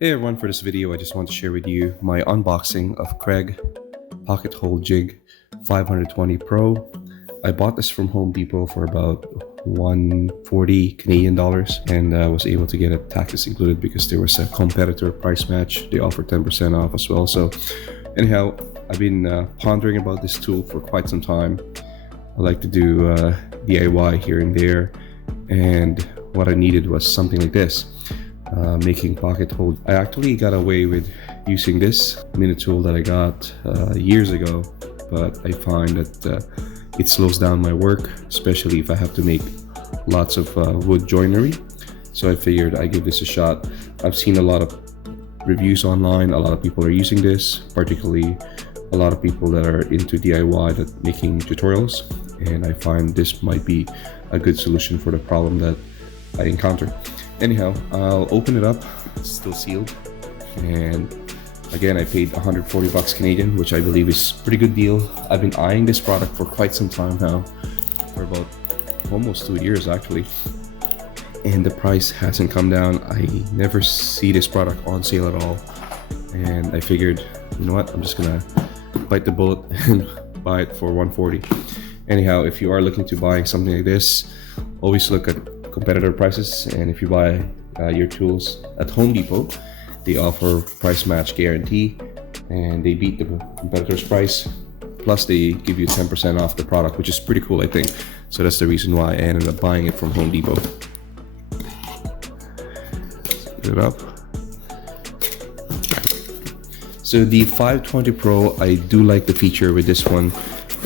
Hey everyone, for this video I just want to share with you my unboxing of Kreg Pocket-Hole Jig 520 Pro. I bought this from Home Depot for about 140 Canadian dollars and I was able to get it taxes included because there was a competitor price match. They offered 10% off as well. So anyhow, I've been pondering about this tool for quite some time. I like to do DIY here and there, and what I needed was something like this. Making pocket hole. I actually got away with using this mini tool that I got years ago, but I find that it slows down my work, especially if I have to make lots of wood joinery. So I figured I'd give this a shot. I've seen a lot of reviews online. A lot of people are using this, particularly a lot of people that are into DIY, that making tutorials, and I find this might be a good solution for the problem that I encounter. Anyhow, I'll open it up. It's still sealed, and again, I paid 140 bucks Canadian, which I believe is a pretty good deal. I've been eyeing this product for quite some time now, for about almost 2 years actually, and the price hasn't come down. I never see this product on sale at all, and I figured, you know what, I'm just gonna bite the bullet and buy it for 140. Anyhow, if you are looking to buy something like this, always look at competitor prices, and if you buy your tools at Home Depot, they offer price match guarantee and they beat the competitor's price, plus they give you 10% off the product, which is pretty cool, I think. So that's the reason why I ended up buying it from Home Depot. Get it up. So the 520 Pro, I do like the feature with this one,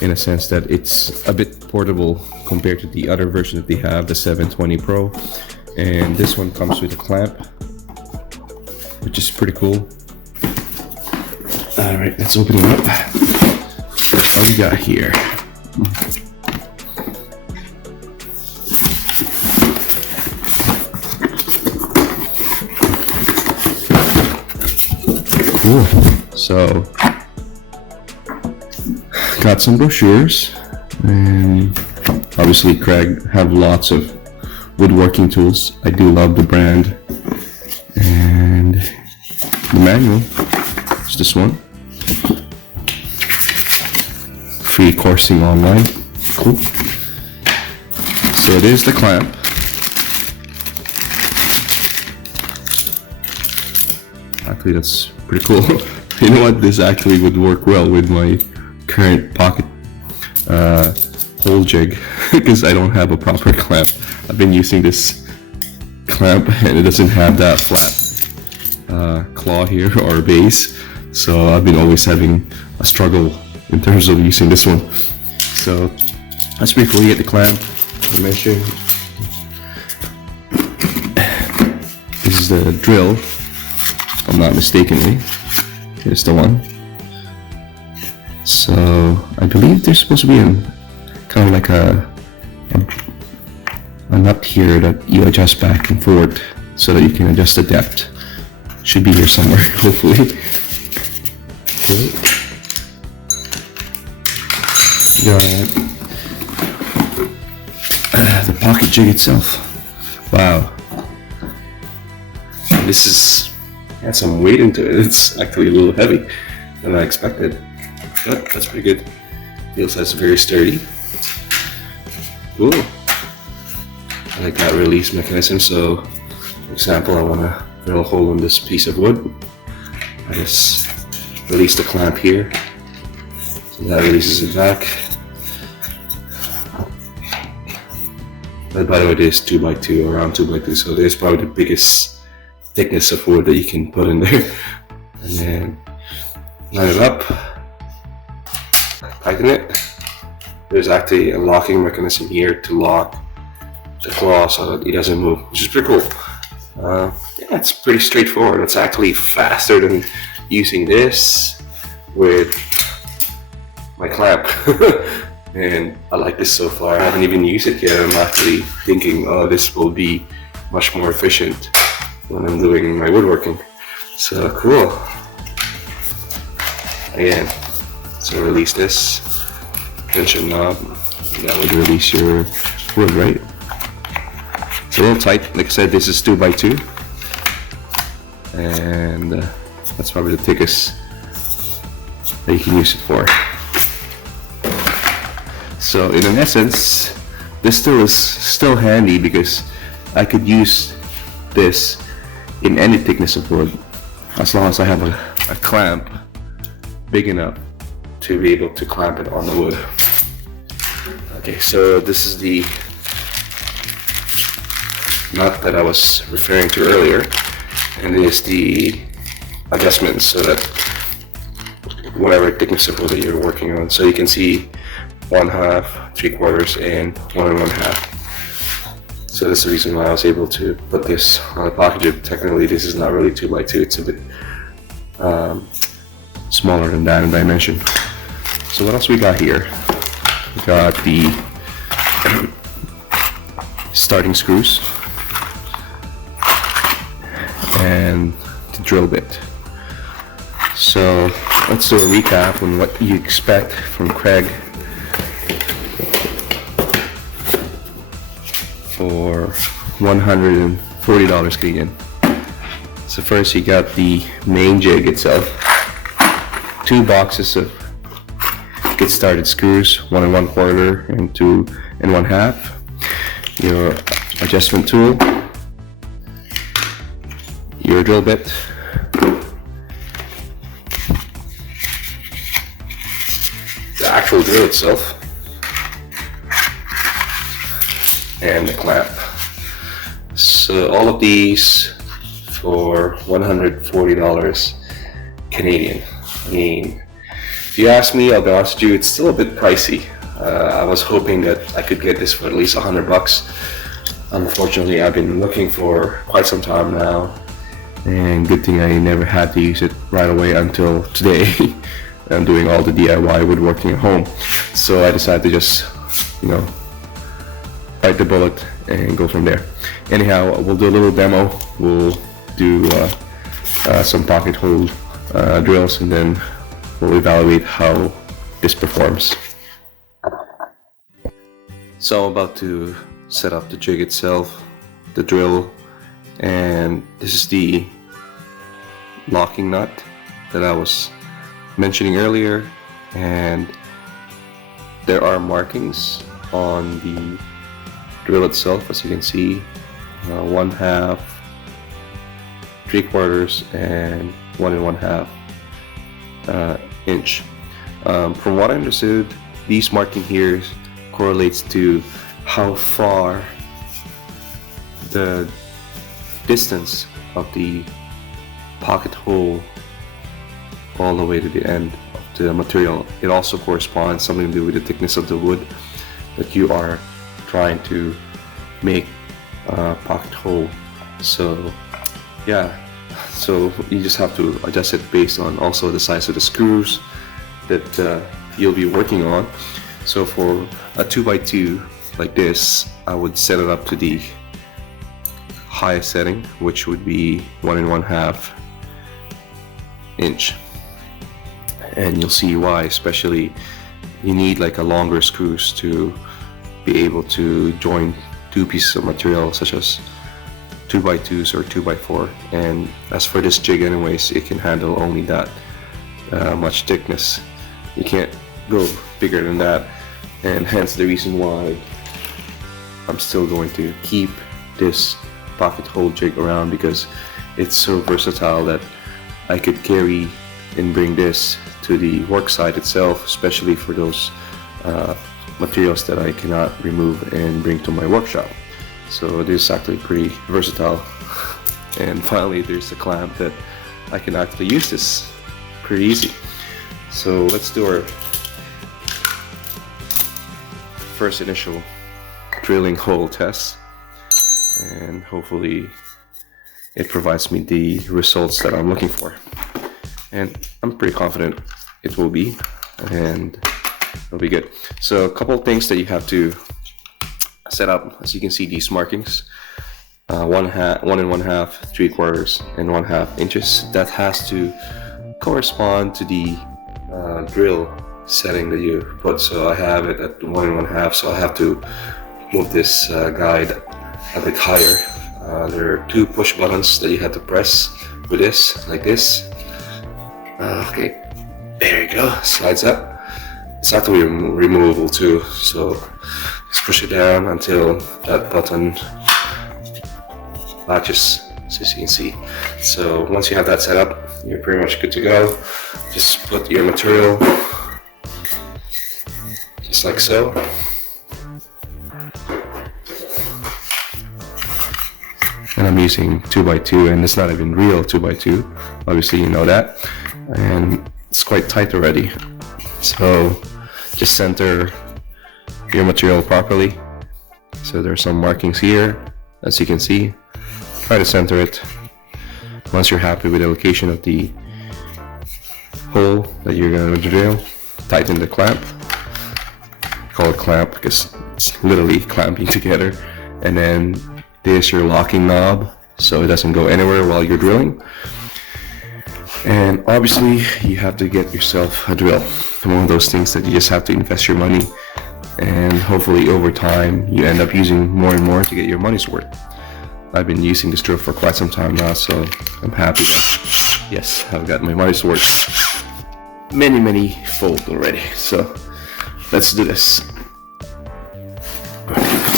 in a sense that it's a bit portable compared to the other version that they have, the 720 Pro. And this one comes with a clamp, which is pretty cool. All right, let's open it up. What we got here? Cool. So, got some brochures, and obviously Kreg have lots of woodworking tools. I do love the brand. And the manual is this one. Free coursing online. Cool. So there's the clamp. Actually, that's pretty cool. You know what? This actually would work well with my current pocket hole jig because I don't have a proper clamp. I've been using this clamp and it doesn't have that flat claw here or base, so I've been always having a struggle in terms of using this one. So let's pretty cool. You get the clamp, the measure. This is the drill, if I'm not mistakenly. Here's the one. So I believe there's supposed to be kind of like a nut here that you adjust back and forth so that you can adjust the depth. Should be here somewhere, hopefully. Okay. Got the pocket jig itself. Wow. This has some weight into it. It's actually a little heavy than I expected. But that's pretty good. Feels like it's very sturdy. Cool. I like that release mechanism. So, for example, I want to drill a hole in this piece of wood. I just release the clamp here. So that releases it back. But by the way, this is 2x2, around 2x2. So there's probably the biggest thickness of wood that you can put in there. And then line it up. Tighten it. There's actually a locking mechanism here to lock the claw so that it doesn't move, which is pretty cool. Yeah, it's pretty straightforward. It's actually faster than using this with my clamp. And I like this so far. I haven't even used it yet. I'm actually thinking, oh, this will be much more efficient when I'm doing my woodworking. So cool. Again, so release this, tension knob, that would release your wood, right? It's a little tight. Like I said, this is 2x2. and that's probably the thickest that you can use it for. So in essence, this is still handy because I could use this in any thickness of wood as long as I have a clamp big enough to be able to clamp it on the wood. Okay, so this is the nut that I was referring to earlier, and it is the adjustment so that whatever thickness of wood that you're working on. So you can see 1/2, 3/4, and 1 1/2. So that's the reason why I was able to put this on a pocket jig. Technically, this is not really 2x2. It's a bit smaller than that in dimension. So what else we got here? We got the starting screws and the drill bit. So let's do a recap on what you expect from Kreg for $140 Canadian. So first you got the main jig itself, 2 boxes of get started screws, 1 1/4 and 2 1/2, your adjustment tool, your drill bit, the actual drill itself, and the clamp. So all of these for $140 Canadian. I mean, if you ask me, I'll be honest with you, it's still a bit pricey. I was hoping that I could get this for at least $100. Unfortunately, I've been looking for quite some time now, and good thing I never had to use it right away until today. I'm doing all the DIY woodworking at home, so I decided to just, bite the bullet and go from there. Anyhow, we'll do a little demo. We'll do some pocket hole drills, and then we'll evaluate how this performs. So I'm about to set up the jig itself, the drill, and this is the locking nut that I was mentioning earlier, and there are markings on the drill itself, as you can see, 1/2, 3/4, and 1 1/2 inch. From what I understood, these marking here correlates to how far the distance of the pocket hole all the way to the end of the material. It also corresponds something to do with the thickness of the wood that you are trying to make a pocket hole. So yeah, so you just have to adjust it based on also the size of the screws that you'll be working on. So for a 2x2 like this, I would set it up to the highest setting, which would be 1 1/2 inch, and you'll see why. Especially you need like a longer screws to be able to join 2 pieces of material, such as 2x2s or 2x4. And as for this jig anyways, it can handle only that much thickness. You can't go bigger than that, and hence the reason why I'm still going to keep this pocket hole jig around, because it's so versatile that I could carry and bring this to the work site itself, especially for those materials that I cannot remove and bring to my workshop. So this is actually pretty versatile. And finally, there's a clamp that I can actually use this pretty easy. So let's do our first initial drilling hole test, and hopefully it provides me the results that I'm looking for. And I'm pretty confident it will be, and it'll be good. So a couple of things that you have to set up. As you can see, these markings, 1 1/2, 3/4, and 1/2 inches. That has to correspond to the drill setting that you put. So I have it at 1 1/2, so I have to move this guide a bit higher. There are 2 push buttons that you have to press with this, like this. Okay, there you go, slides up. It's actually removable too, so just push it down until that button latches, so as you can see. So once you have that set up, you're pretty much good to go. Just put your material just like so. And I'm using 2x2, and it's not even real 2x2, obviously you know that, and it's quite tight already. So just center your material properly. So there's some markings here, as you can see. Try to center it. Once you're happy with the location of the hole that you're going to drill, tighten the clamp. Call it clamp because it's literally clamping together. And then there's your locking knob, so it doesn't go anywhere while you're drilling. And obviously you have to get yourself a drill. One of those things that you just have to invest your money, and hopefully over time you end up using more and more to get your money's worth. I've been using this drill for quite some time now, so I'm happy that yes, I've got my money's worth many fold already. So let's do this. Put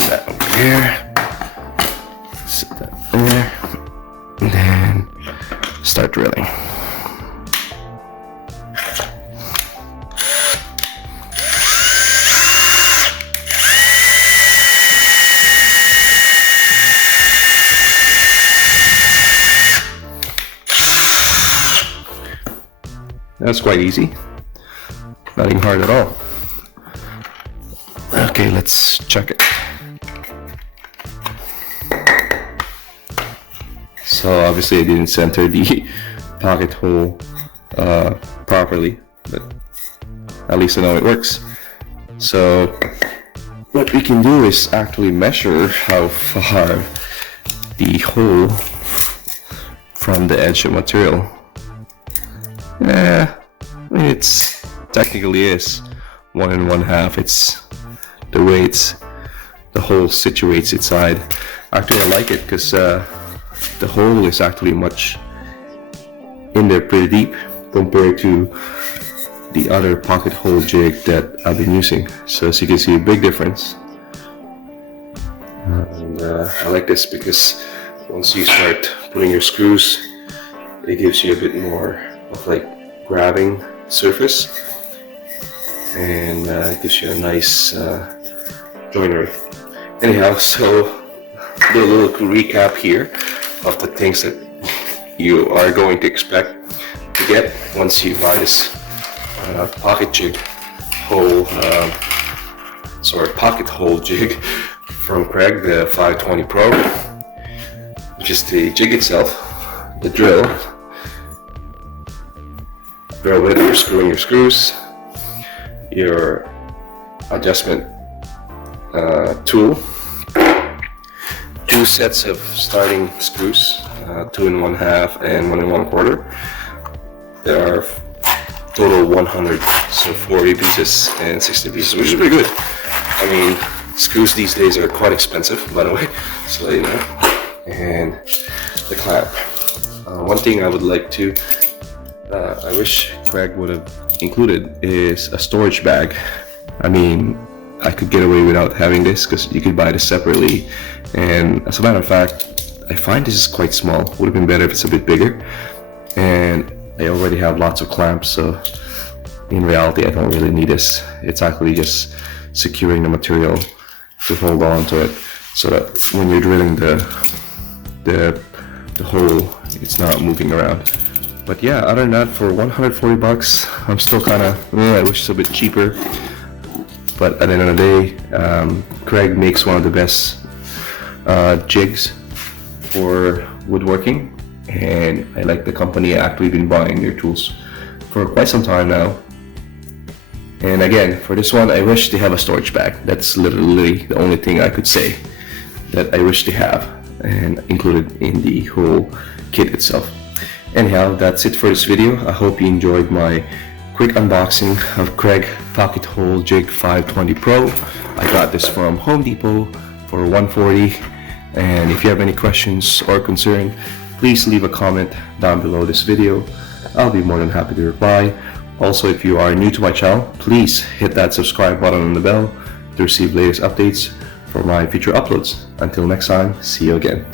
that over here, sit that there, and then start drilling. That's quite easy, nothing hard at all. Okay, let's check it. So obviously I didn't center the pocket hole properly, but at least I know it works. So what we can do is actually measure how far the hole from the edge of material. Yeah, I mean, it's technically is 1 1/2. It's the way the hole situates inside. Actually, I like it because the hole is actually much in there, pretty deep compared to the other pocket hole jig that I've been using. So as you can see, a big difference. And I like this because once you start putting your screws, it gives you a bit more of like grabbing surface, and it gives you a nice joinery. Anyhow, so do a little recap here of the things that you are going to expect to get once you buy this pocket hole jig from Kreg, the 520PRO, which is the jig itself, the drill with for screwing your screws, your adjustment tool, 2 sets of starting screws, 2 1/2 and 1 1/4. There are total 100, so 40 pieces and 60 pieces, which is pretty good. I mean, screws these days are quite expensive, by the way, so you know. And the clamp. One thing I would like to I wish Kreg would have included is a storage bag. I mean, I could get away without having this because you could buy this separately, and as a matter of fact, I find this is quite small. Would have been better if it's a bit bigger, and I already have lots of clamps, so in reality I don't really need this. It's actually just securing the material to hold on to it so that when you're drilling the hole, it's not moving around. But yeah, other than that, for 140 bucks, I'm still kind of, I wish it's a bit cheaper. But at the end of the day, Kreg makes one of the best jigs for woodworking, and I like the company. I've actually been buying their tools for quite some time now. And again, for this one, I wish they have a storage bag. That's literally the only thing I could say that I wish they have and included in the whole kit itself. Anyhow, that's it for this video. I hope you enjoyed my quick unboxing of Kreg Pocket-Hole Jig 520PRO. I got this from Home Depot for $140, And if you have any questions or concern, please leave a comment down below this video. I'll be more than happy to reply. Also, if you are new to my channel, please hit that subscribe button and the bell to receive latest updates for my future uploads. Until next time, see you again.